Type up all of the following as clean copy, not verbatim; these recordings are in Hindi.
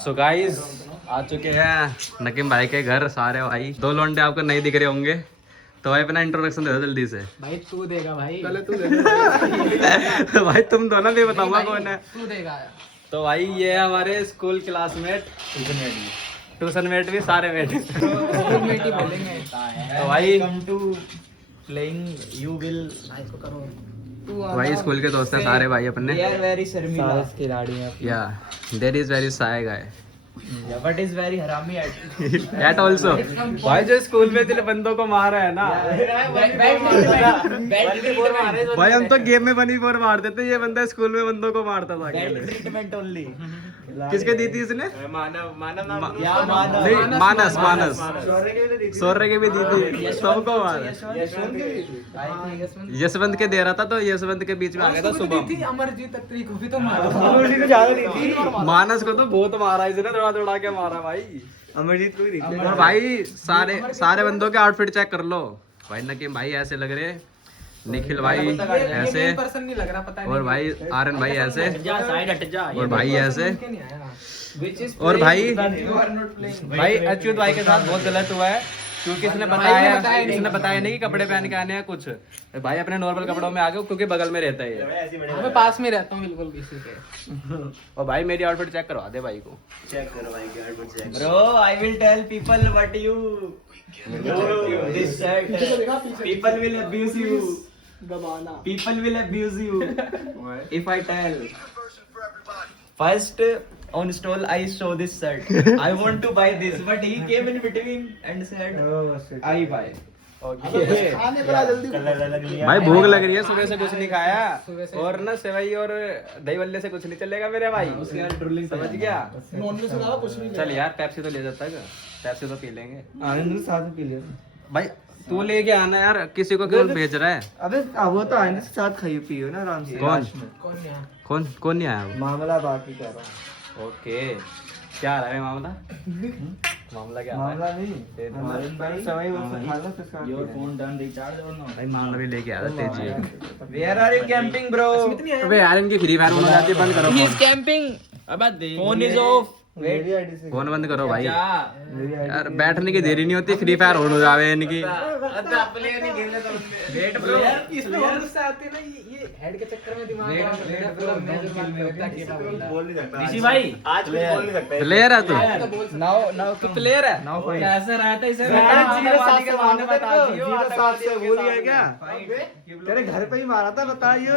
सो गाइस आ चुके हैं नकीम भाई के घर सारे भाई। दो लौंडे आपको नहीं दिख रहे होंगे तो भाई अपना इंट्रोडक्शन दे दो जल्दी से। भाई तू देगा भाई, पहले तू दे। भाई तुम दोनों भी बताऊंगा कौन है। तू देगा। तो भाई ये है हमारे स्कूल क्लासमेट, ट्यूशन मेट भी सारे मेट। स्कूल में ही बोलेंगे। तो भाई come to playing you will भाई को करो भाई स्कूल के दोस्त हैं सारे भाई अपने। दे आर वेरी शर्मिला खिलाड़ी हैं या there is very shy guy but is very हरामी एट एट ऑल्सो। भाई जो स्कूल में दिल बंदों को मारा है ना भाई, हम तो गेम में बनी फोर मार देते, ये बंदा स्कूल में बंदों को मारता था अकेले। ट्रीटमेंट ओनली किसके दी थी इसने? या मानव नहीं, मानस सौर्य के भी दी थी, सबको मारा। यशवंत के दे रहा था तो यशवंत के बीच में आ गया था सुबह। अमरजीत अत्री को भी तो मारा। मानस को तो बहुत मारा इसने, दौड़ा के मारा भाई। अमरजीत को भी और भाई सारे बंदों के आउटफिट चेक कर लो भाई। नकीम भाई ऐसे लग रहे, निखिल भाई ऐसे, पर्सन नहीं लग रहा, पता नहीं। और भाई आर्यन भाई ऐसे, साइड हट जा और भाई ऐसे, Which is और भाई भाई अच्युत भाई के साथ बहुत गलत हुआ है क्योंकि इसने बताया नहीं कि कपड़े पहन के आने हैं कुछ। भाई अपने नॉर्मल कपड़ों में आ गए क्योंकि बगल में रहता है ये। मैं पास में रहता हूँ बिल्कुल किसी के। और भाई मेरी आउटफिट चेक करवा दे भाई को। चेक करो भाई क्या outfit check. Bro I will tell people what you this shirt people will abuse you people will abuse you if I tell first on stall I show this shirt I want to buy this but he came in between and said I buy भाई भूख लग रही है, सुबह से कुछ नहीं खाया और ना सेवई और दही बल्ले से कुछ नहीं चलेगा मेरे भाई। समझ गया? चल यार पेप्सी तो ले जाता है, पेप्सी तो पी लेंगे। आनंद साथ पी लिया भाई तू लेके आना यार, किसी को क्यों भेज रहा है? अबे वो तो आनंद के साथ खाइए पियो ना आराम से। कौन कौन नहीं आया वो? मामला बाकी कर रहा हूँ। ओके क्या रहा है मामला? मामला क्या मामला है? नहीं हमारे भाई सवाई वो खा लो फिर खा योर फोन डन रिचार्ज और नो भाई मामला भी लेके आया था तेजी। Where are you camping bro अबे यार इनकी फ्री फायर हो जाती है, बंद करो फोन। कैंपिंग। अब फोन इज ऑफ मेरी आईडी से फोन बंद करो भाई मेरी आईडी यार, बैठने की देरी नहीं होती, फ्री फायर हो जावे इनकी। वेट ब्रो इसमें और गुस्सा आते हैं ना, ये हेड के चक्कर में दिमाग ऋषि भाई आज कुछ बोल नहीं सकते प्लेयर है तू, नाउ तू प्लेयर है। नाउ फाइट कैसा रहा था इसे? 07 से भूल गया क्या तेरे घर पे ही मारा था बताइए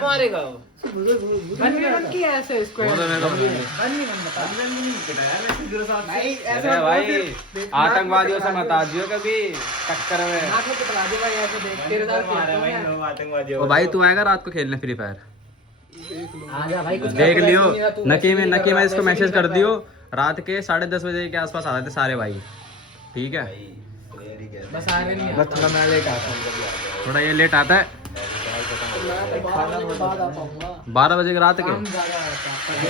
मारेगा वो। बन की ऐसे इसको वो तो मेरे को भाई ऐसे अरे भाई आतंकवादियों से मत आ जियो कभी टक्कर में। नाक में पकड़ा दे भाई, ऐसे देख तेरे साथ खेलता हूं मैं। आतंकवादी ओ भाई तू आएगा रात को खेलने फ्री फायर? आजा भाई, कुछ देख लियो, नकी नकीम है इसको मैसेज कर दियो, रात के 10:30 बजे के आसपास आ जाते सारे भाई, ठीक है? बस आ रहे नहीं। बस थोड़ा मैं लेट आता हूँ थोड़ा ये लेट आता है, खाना बाद आता हूँ 12 बजे के रात के।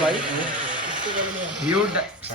भाई यू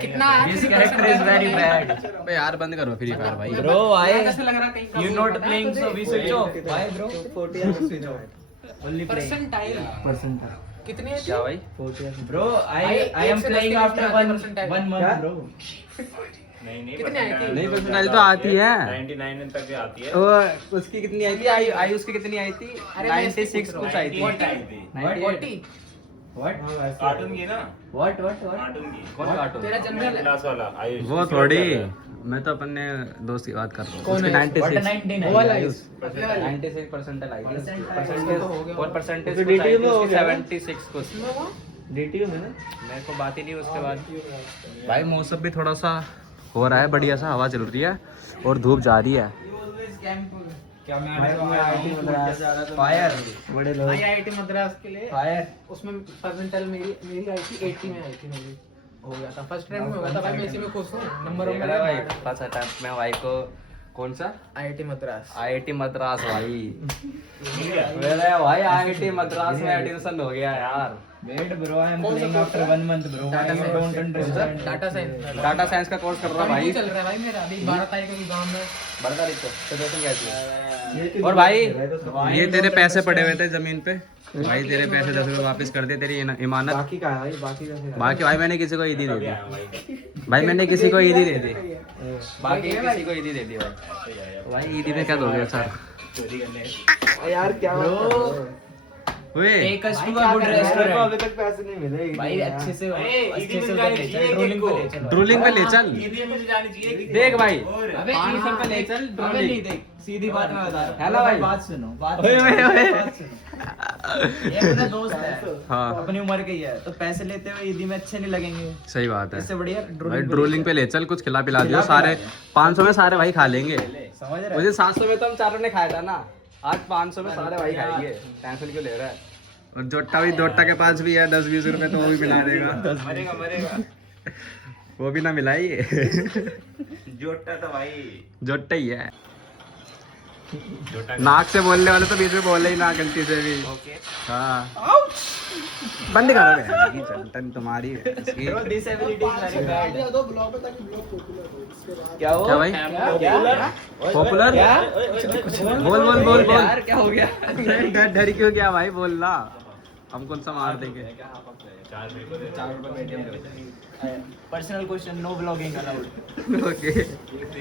कितना this character is very bad अबे यार बंद करो फ्री फायर भाई। ब्रो आई कैसे लग रहा कहीं you not playing so we switch off why bro 40 switch off only percentile percentile कितने क्या भाई? Bro I am playing after 1 month bro कितने आई थी? नहीं परसेंटाइल तो आती है 99 तक आती है। वो उसकी कितनी आई थी? आई उसकी कितनी आई थी? 96 कुछ आई थी। 40 व्हाट कार्टून की ना, व्हाट कार्टून की कौन कार्टून? तेरा जनरल है। क्लास वाला आयुष। वो थोड़ी, मैं तो अपने दोस्त की बात कर रहा हूँ। कौन उसकी है? 96 वो वाला है। 96 परसेंटाइल आई थी। तो हो गया। और परसेंटेज तो कुछ आई DTU थी में हो उसकी गया ना? 76 कुछ। डीटीयू में ना मेरे को बात ही नहीं उसके बाद। भाई मौसम भी थोड़ा सा हो रहा है, बढ़िया सा हवा चल रही है और धूप जा रही है। क्या मैं आईआईटी मद्रास फायर बड़े लोग आईआईटी मद्रास के लिए फायर उसमें परसेंटाइल मेरी आई थी 80 में आई थी मेरी। हो गया था फर्स्ट रैंक में, हो गया था भाई। मैं इसी में खुश हूँ। नंबर देख रहा है भाई फर्स्ट अटेम्प्ट में भाई को। कौन सा? आईआईटी मद्रास। आईआईटी मद्रास भाई। मेरे भाई आईआईटी मद्रास में एडमिशन हो गया यार। Wait bro I am playing after 1 month bro I don't understand data science. Data science का कोर्स कर रहा भाई। चल रहा है भाई मेरा अभी 12 तारीख को एग्जाम है। 12 तारीख को प्रिपरेशन कैसी है? और भाई ये तेरे पैसे पड़े हुए थे जमीन पे भाई, तेरे पैसे 10 रुपए वापस कर दे, तेरी इमानत। बाकी का है भाई, बाकी का बाकी भाई मैंने किसी को ईदी दे दी भाई, मैंने किसी को ईदी दे दी, बाकी किसी को ईदी दे दी भाई। भाई ईदी में क्या दोगे सर? यार क्या हुए एक गुड रेस्टोरेंट अभी तक पैसे नहीं मिले भाई, अच्छे से उधर ले चल, रोलिंग पे ले चल। ड्रोलिंग पे ले चल, देख भाई अबे 500 रुपए ले चल अबे नहीं, ड्रोलिंग। देख सीधी बात मैं बता रहा हूँ। है ना भाई? बात सुनो, बात ओए, ओए, ओए। बात सुनो। ये मेरा दोस्त है, हाँ अपनी उम्र का ही है, तो पैसे लेते हुए ईदी में अच्छे नहीं लगेंगे। सही बात है इससे बढ़िया भाई, ड्रोलिंग पे ले चल, कुछ खिला पिला दियो, सारे 500 में सारे भाई खा लेंगे। समझ रहे मुझे 700 में तो हम चारों ने खाया था ना, आज 500 में सारे भाई खाएंगे, टेंशन क्यों ले रहा है? और जोट्टा के पास भी है 10-20 रुपए, तो वो भी मिला देगा, मरेगा वो भी ना मिलाइए। जोटा तो भाई जोट्टा ही है, जोटा नाक से बोलने वाले तो बीच में बोले ही ना गलती से भी। हाँ बंद करो बे, चल तुम्हारी है इसकी। Disability very bad. क्या हो क्या भाई? पॉपुलर? बोल बोल बोल बोल, यार क्या हो गया? डर डर क्यों गया भाई, बोलना, हम कौन सा मार देंगे। 4 रुपए personal question, no blogging allowed. Okay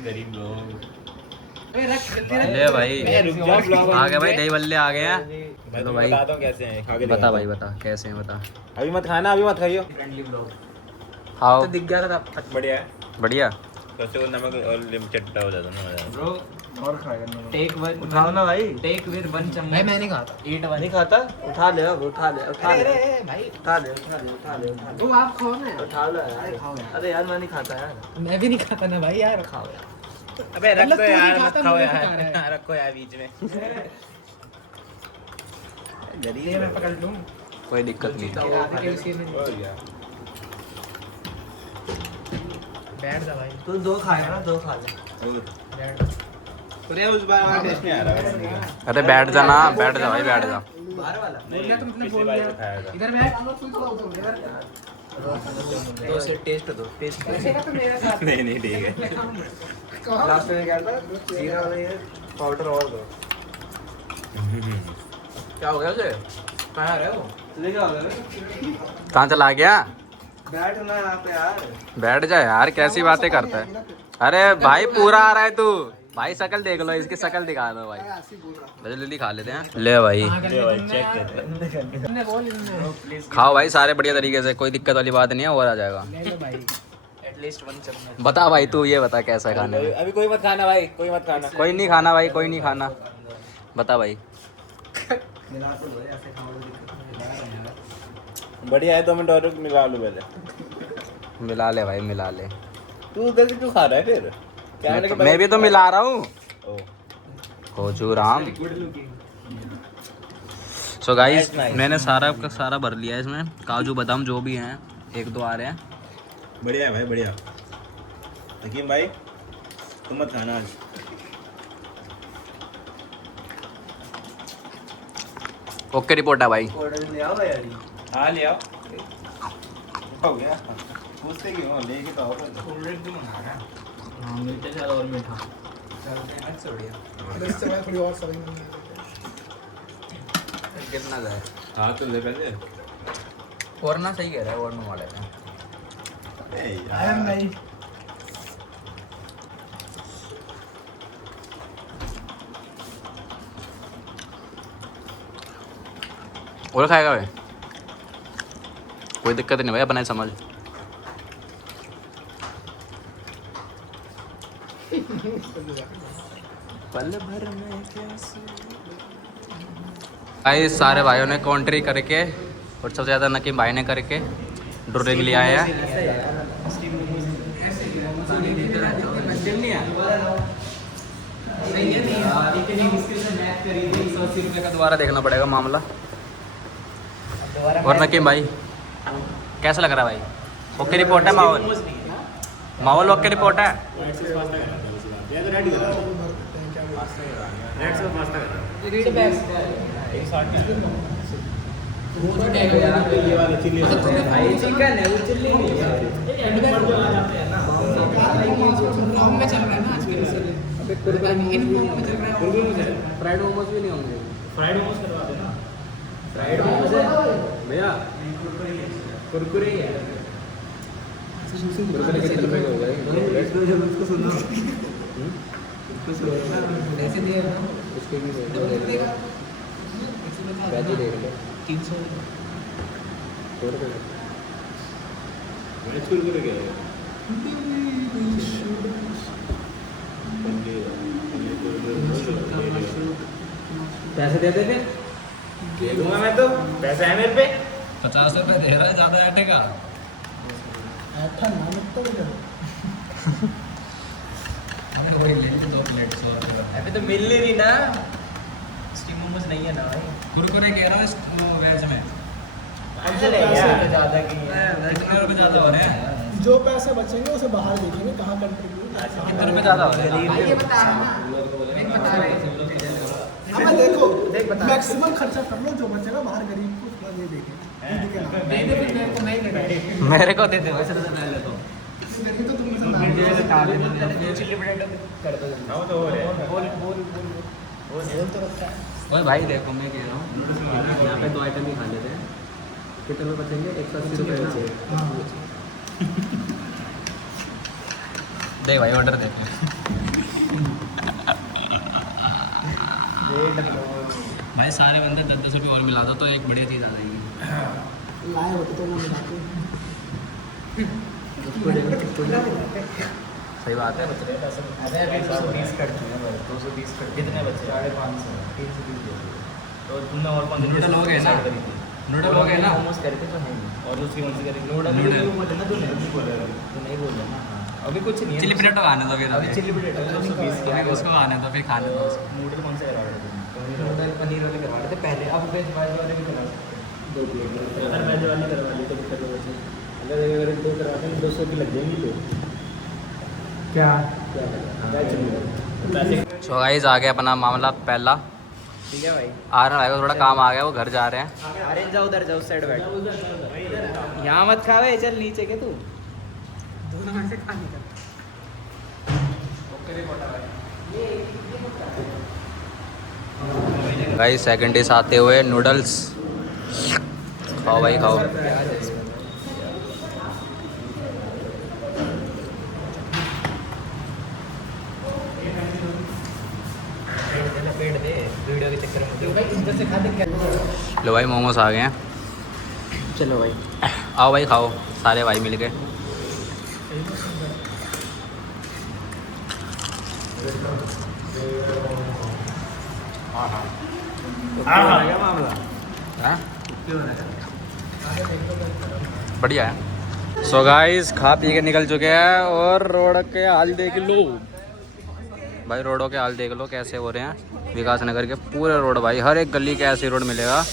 गरीब लोग। ले भाई आ गए भाई, दही बल्ले आ गए हैं। मैं चलो तो भाई बताता हूँ कैसे हैं, खा के बता दिखाता भाई, बता कैसे हैं, बता। हूँ। अभी मत खाना, अभी मत खाइयो। फ्रेंडली ब्लॉग खाओ, तो दिख गया था बढ़िया है, बढ़िया। सबसे वो नमक और चट्टा हो जाता ना। ब्रो। और खाएगा टेक वन, उठाओ ना भाई, टेक विद 1 चम्मच। भाई मैं नहीं खाता, ईट वन। नहीं खाता, उठा ले अब, उठा ले भाई उठा ले उठा ले उठा ले उठा ले तू आप खाओ ना, उठा लो यार। खाओ यार। अरे यार मैं नहीं खाता यार। मैं भी नहीं खाता ना भाई, यार खाओ यार। अबे रख मतलब दो तू नहीं यार, मत खाता, खाओ मुझे यार, सिखा रहा है। रखो यार बीच में। ये मैं पकड़ लूं, कोई दिक्कत नहीं है। आधे के उसी में और क्या? बैठ जा भाई, तू 2 खाएगा ना, 2 खा ले। और बैठ जा। पर यार उस बार हमारा टेस्ट नहीं आ रहा है। अरे बैठ जा ना, बैठ जा भाई, बैठ जा। बाहर वाला बोल तुमने पिछली बोल बार दिया। तो खाया था। इधर बैठ, इधर। तो से टेस्ट दो, टेस्ट तो मेरे साथ नहीं ठीक है। लास्ट में क्या था, जीरा वाला ये पाउडर और दो। क्या हो गया उसे? कहाँ रहे हो? लेके आओ कहाँ चला गया? बैठ ना यहाँ पे यार। बैठ जा यार, कैसी बातें करता है। अरे भाई पूरा आ रहा है तू, भाई शकल देख लो, इसकी शकल दिखा दो भाई, जल्दी खा लेते हैं। ले भाई कहाँ करने भाई, तुमने चेक यार? करते हैं। तुमने बोल इन्होंने। खाओ भाई सारे बढ़िया तरीके से, कोई दिक्कत वाली बात नहीं है, और आ जाएगा। ले लो भाई, एटलीस्ट 1 चम्मच। बता भाई तू ये बता कैसा है खाने में। अभी कोई मत खाना भाई, कोई मत खाना। कोई नहीं खाना भाई, कोई नहीं खाना, बता भाई। बढ़िया है, 2 मिनट और मिला लो पहले। मिला ले भाई, मिला ले। तू उधर से क्यों खा रहा है फिर? क्या है कि मैं भी तो मिला रहा हूँ। ओ, खोजू राम। सो गाइस मैंने सारा का सारा भर लिया है इसमें, काजू बादाम जो भी हैं, 1-2 आ रहे हैं। बढ़िया है भाई, बढ़िया। हकीम भाई तुम मत खाना आज। ओके रिपोर्ट है भाई। ऑर्डर ले आओ यार। हाँ ले आओ। हो गया, पूछते क्यों हो? लेके तो आओ पहले। हाँ मीठे साथ और मीठा। कितना जाए? हाँ तो ले पहले। और ना सही कह रहा है, और मंगवा लेते हैं। ए यार नहीं। और खाएगा भाई? कोई दिक्कत नहीं भाई, अपना ही समझ। भाई सारे भाइयों ने काउंट्री करके, और सबसे ज़्यादा नकीम भाई ने करके ड्रोलिंग ले आए हैं। दोबारा देखना पड़ेगा मामला। और नकीम भाई कैसा लग रहा है भाई? ओके रिपोर्ट है माहौल? माहौल ओके रिपोर्ट है? चिकन है वो, चिल्ली नहीं है। फ्राइड मोमोज भी नहीं होंगे। फ्राइड मोमोज करवा देना। फ्राइड मोमोज है भैया, कुरकुरे ही है। कुरकुरे कितने रुपए के हो गए? ऐसे दिए ना उसके भी तो देगा बैच ही देख लो। 300 वेज कुरकुरे क्या है? पैसे दे देते? दे दूंगा मैं तो, पैसा है मेरे पे। 50 रुपए दे रहा है, ज्यादा ऐठेगा। वही ले लो 2 प्लेट 100 रुपए। अभी तो मिल नहीं रही ना, स्टीम मोमोज नहीं है ना भाई। कुरकुरे कह रहा हूँ वेज में। चले यार ज्यादा की है। कितने रुपए ज्यादा हो रहे हैं? जो पैसे बचेंगे उसे बाहर देखेंगे कहाँ कंट्रीब्यूट। कितने रुपए ज्यादा हो रहे हैं? हाँ देखो, मैक्सिमम खर्चा कर लो, जो बचेगा बाहर गरीब को थोड़ा दे देंगे। मेरे को दे दे वैसे तो पहले तो। देखिए तो तुम चिल्ली पोटैटो कर दो। हां तो हो रहा है। बोल तो रखा है। ओए भाई देखो मैं कह रहा हूँ यहाँ पे 2 आइटम ही खा लेते हैं। कितने रुपए बचेंगे? 180 रुपए बचे। दे भाई ऑर्डर दे। भाई सारे बंदे 10-10 रुपये और मिला दो तो एक बढ़िया चीज़ आ जाएगी। लाए होते तो वो मिलाते। सही बात है। अरे अभी 220 कट चुके हैं, 220 कट कितने बचे? 550 320 तो तुमने और 5 नूडल हो गए ना? नूडल हो गए ना? मोमोज करके तो है और दूसरी कौन सी करेंगे? नूडल नहीं बोले ना तूने, नहीं बोल रहा तू, नहीं बोल रहा। अभी कुछ नहीं है। चिली पोटैटो खाने दो फिर। अभी चिल्ली पोटैटो 220 के आगे उसको खाने दो फिर खाने दो उसको। नूडल कौन सा करवा रहे थे? नूडल पनीर वाले करवा रहे थे पहले, अब वेज वाले भी करवा सकते हैं। 2 प्लेट अगर वेज वाली करवा ली तो कितने का बचे? अगर 2 करवाते हैं 200 की लग जाएंगी तो क्या? पैसे। सो गाइस आ गया अपना मामला पहला। ठीक है भाई। आर्यन भाई को थोड़ा काम आ गया, वो घर जा रहे हैं। अरे जाओ उधर जाओ, साइड बैठ। यहाँ मत खावे, चल नीचे के तू। दोनों में से खाने का। भाई सेकंड डिश आते हुए नूडल्स। खाओ भाई खाओ। पेट दे वीडियो के चक्कर में। भाई इधर से खाते क्या? लो भाई मोमोज आ गए हैं। चलो भाई। आओ भाई खाओ सारे भाई मिल के। क्या मामला? हाँ? बढ़िया है। सो गाइस खा पी के निकल चुके हैं और रोड के हाल देख लो भाई। रोडों के हाल देख लो कैसे हो रहे हैं। विकास नगर के पूरे रोड भाई, हर एक गली के ऐसे रोड मिलेगा।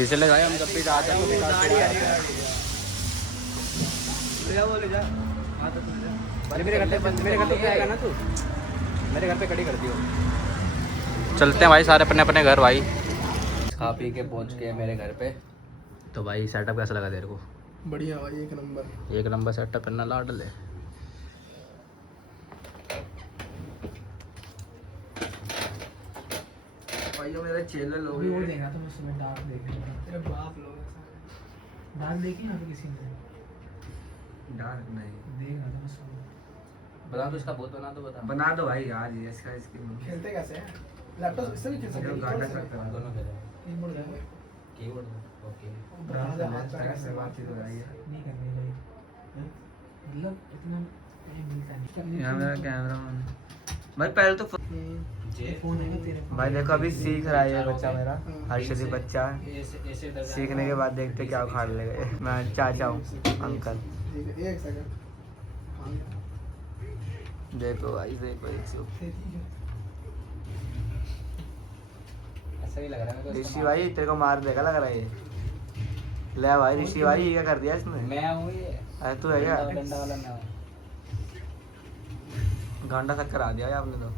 इसलिए भाई हम जब भी जाते हैं तो विकास नगर आते हैं। मेरे घर पे आएगा ना तू, मेरे घर पे खड़ी कर दियो। चलते हैं भाई सारे अपने अपने घर भाई। खा पी के पहुंच गए मेरे घर पे। तो भाई सेटअप कैसा लगा तेरे को? बढ़िया भाई, एक नंबर। एक नंबर सेटअप करना लाडल है। भाई ये मेरा चैनल हो अभी वो देखा तो मैं सुबह डार्क देखे तेरे बाप लोग डार्क देखी ना तो किसी ने डार्क नहीं देखा तो मैं सुबह बता दो इसका बहुत बना दो बता। बना दो भाई यार ये इसका इसकी खेलते कैसे हैं? लैपटॉप इससे भी खेल सकते हैं। गाना सकते हैं दोनों खेलो। कीबोर्ड है कीबोर्ड ओके। से बात ही हो रही है। नहीं करनी भाई, मतलब इतना नहीं मिलता नहीं। यहाँ मेरा कैमरा भाई पहले तो फोन है ना तेरे पास? भाई देखो अभी सीख रहा है ये बच्चा मेरा, हर्षदीप बच्चा है। ऐसे सीखने के बाद देखते क्या उखाड़ लेगा। मैं चाचा हूँ अंकल। ठीक है, एक सेकंड। हाँ, देखो भाई देखो एक सौ ठीक है। ऐसा ही लग रहा है मेरे को। ऋषि भाई तेरे को मार देगा लग रहा है ये। ले भाई ऋषि भाई ये क्या कर दिया इसने? मैं हूँ ये। अरे तू है क्या? डंडा वाला मैं हूँ। घंटा तक करा दिया है आपने तो।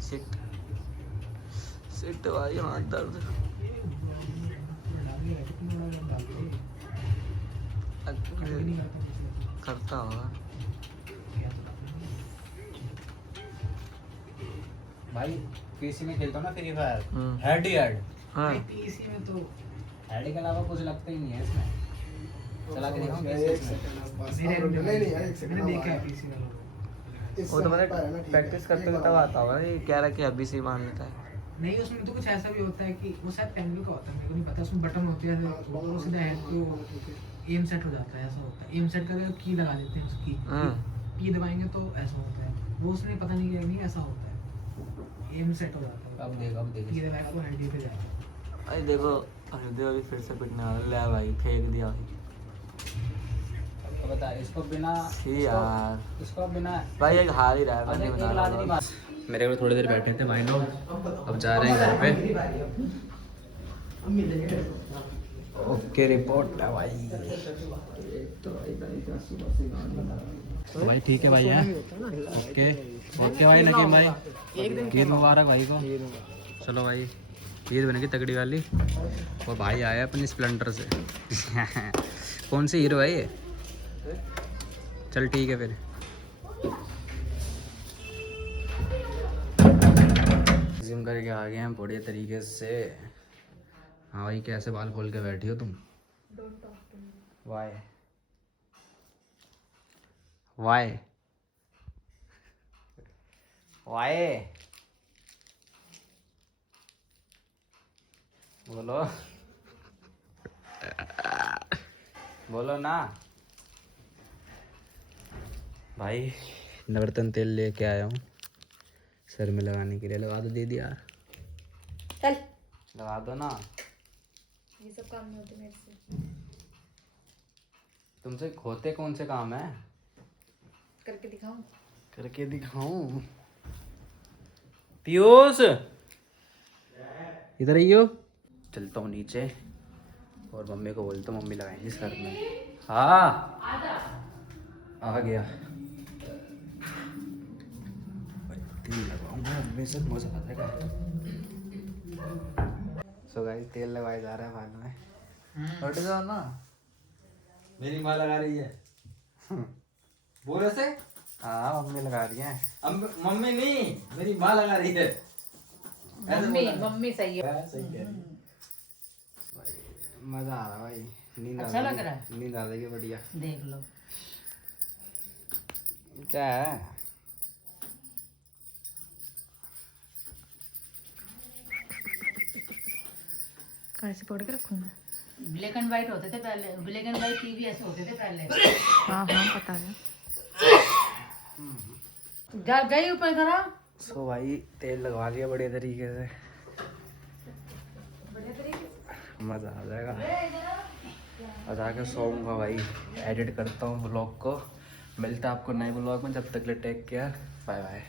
सिट सिट भाई हाथ दर्द। कोई नहीं करता कुछ। करता होगा भाई पीसी में खेलता हूँ ना फ्री फायर, हम्म। हेड ही हेड, हाँ पीसी में तो हेड के अलावा कुछ लगता ही नहीं है इसमें। चला के दिखाऊं कैसे एक इसमें? सेकंड बस। मेरे नहीं नहीं यार, एक सेकंड मैंने देखा है पीसी वाला। वो तो मैंने प्रैक्टिस करते हुए तब आता होगा ये कह रहा कि अभी से ही मान लेता है नहीं उसमें तो कुछ ऐसा भी होता है कि वो शायद पेंगल का होता है, मेरे को नहीं पता। उसमें बटन होते हैं, वो सीधा हेड तो एम सेट हो जाता है, ऐसा होता है। एम सेट करके की लगा देते हैं उसकी, हाँ। की दबाएंगे तो ऐसा होता है। वो उसने पता नहीं किया, नहीं ऐसा होता है, एम सेट हो जाता है। अब देख की दबाएगा तो हेड पे जाएगा। अरे देखो अरे अभी फिर से पिटने वाला ले भाई फेंक दिया भाई तो बता इसको बिना छी यार इसको बिना भाई एक हार ही रहा है अरे बंदी एक बना लात रहा नहीं है। मार। मेरे को थोड़ी देर बैठे थे भाई लोग, अब जा रहे हैं घर पे। ओके रिपोर्ट है भाई। तो भाई ठीक है भाई है। ओके ओके भाई नकीम भाई, ईद मुबारक भाई को। चलो भाई ईद बनेगी तगड़ी वाली। और भाई आया अपनी स्प्लेंडर से कौन सी हीरो है ये? चल ठीक है फिर। जिम करके आ गए हैं बढ़िया तरीके से। हाँ भाई कैसे बाल खोल के बैठी हो तुम? वाई वाई वाई बोलो बोलो ना भाई। नवरत्न तेल लेके आया हूँ सर में लगाने के लिए। लगा दो दीदी यार, चल लगा दो ना। ये सब काम नहीं होते मेरे से, तुमसे होते कौन से काम है? करके दिखाऊं? करके दिखाऊं? पीयूष इधर आइयो। चलता हूँ नीचे और मम्मी को बोलता हूँ, मम्मी लगाएंगी सर में। हाँ आ गया। तेल लगाऊंगा मम्मी से, मजा आ जाएगा। सो गाइस तेल लगाया जा रहा है बालों में। हट जाओ ना, मेरी माँ लगा रही है। बोले से? हाँ मम्मी लगा रही है। अब मम्मी नहीं, मेरी माँ लगा रही है। मम्मी मम्मी सही है। मजा आ रहा भाई, नींद अच्छा लग रहा है, नींद आ जाएगी बढ़िया। देख लो क्या है? कैसे पकड़ के रखूँ मैं? ब्लैक एंड व्हाइट होते थे पहले, ब्लैक एंड व्हाइट टीवी ऐसे होते थे पहले। हाँ हाँ पता है। गई ऊपर जरा। सो भाई तेल लगवा लिया बढ़िया तरीके से, मजा आ जाएगा। और जाके सोऊंगा भाई, एडिट करता हूँ व्लॉग को। मिलता है आपको नए व्लॉग में, जब तक ले टेक केयर, बाय बाय।